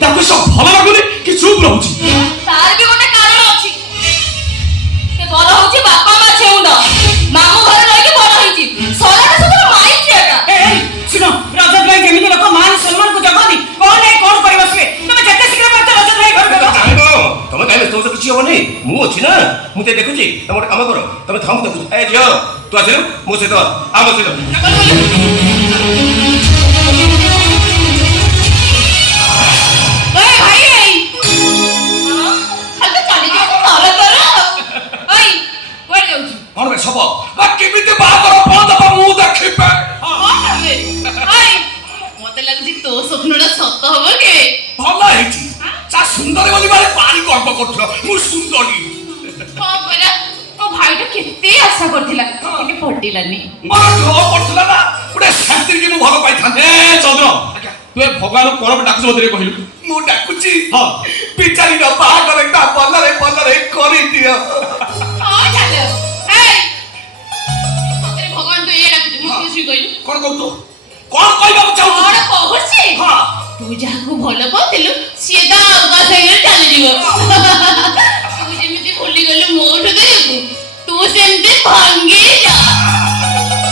ତାକୁ ସବୁ ଭଲ ଲାଗୁନି କି ଚୁପ୍ ରହୁଛି। ତାର ବି ଗୋଟେ କାରଣ ଅଛି। ସେ ବଡ ହଉଛି ବାପା ମା ଛେଉଣ୍ଡ, ମାମୁଁ ଘରେ ରହିକି ବଡ ହେଇଛି। ସରାଟା ସବୁ ମାଇଛି ଏକା। ଶୁଣ, ରଜତ ଭାଇ ଯେମିତି ଲୋକ ମାନ ସମ୍ମାନକୁ ଜଗନ୍ତି, କଣ ନାହିଁ କଣ କରିବ ସିଏ। ତମେ ଯେତେ ଶୀଘ୍ର ପାରୁଛ ରଜତ ଭାଇ ଘରକୁ ତମେ କାହିଁକି ତୋ କିଛି ହବନି, ମୁଁ ଅଛି ନା, ମୁଁ ତ ଦେଖୁଛି। ତମେ ଗୋଟେ କାମ କର, ତମେ ଥାଉ ମୁଁ ଦେଖୁଛି। ଏ ଝିଅ ତୁ ଆସିଲୁ ମୋ ସହିତ ଆମ ସହିତ। କଣ ବେ ସବ କେମିତି ବାହାଘର ବନ୍ଦ ହବ ମୁଁ ଦେଖିବେ। ମତେ ଲାଗୁଛି ତୋ ସ୍ୱପ୍ନଟା ସତ ହବ କି? ଭଲ ହେଇଛି। ଚା ସୁନ୍ଦରୀ ବୋଲି ମାନେ ପାଣି ଗର୍ବ କରୁଥିଲ, ମୁଁ ସୁନ୍ଦରୀ। ହଁ ପରା, ମୋ ଭାଇଟା କେତେ ଆଶା କରିଥିଲା କିନ୍ତୁ ପଟିଲାନି। ମୋର ଗ୍ରହ ପଡୁଥିଲା ନା, ଗୋଟେ ଶାନ୍ତିରେ ମୁଁ ଭଲ ପାଇଥାନ୍ତି। ଚନ୍ଦ୍ର ତୁ ଏ ଭଗବାନ କଣ ଡାକୁଛୁ ମତେ କହିଲୁ? ମୁଁ ଡାକୁଛି ହଁ ପିଚାରିର ବାହାଘରଟା ଭଲରେ ଭଲରେ କରିଦିଅ। ହଁ ଚାଲ। ଭଗବାନ ତୁ ଏଇଆ ଡାକୁଛୁ, ମୁଁ କିଛି କହିଲୁ? କଣ କହୁଛୁ? କଣ କହିବାକୁ ଚାହୁଁଛୁ? କଣ କହୁଛି? ହଁ ତୁ ଯାହାକୁ ଭଲ ପାଉଥିଲୁ ସିଏ ତ ଆଉ କାହା ସାଙ୍ଗରେ ଚାଲିଯିବ। ତୁ ଯେମିତି ଭୁଲିଗଲୁ ମୋଠୁ ଦେହକୁ, ତୁ ସେମିତି ଭାଙ୍ଗି ଯା।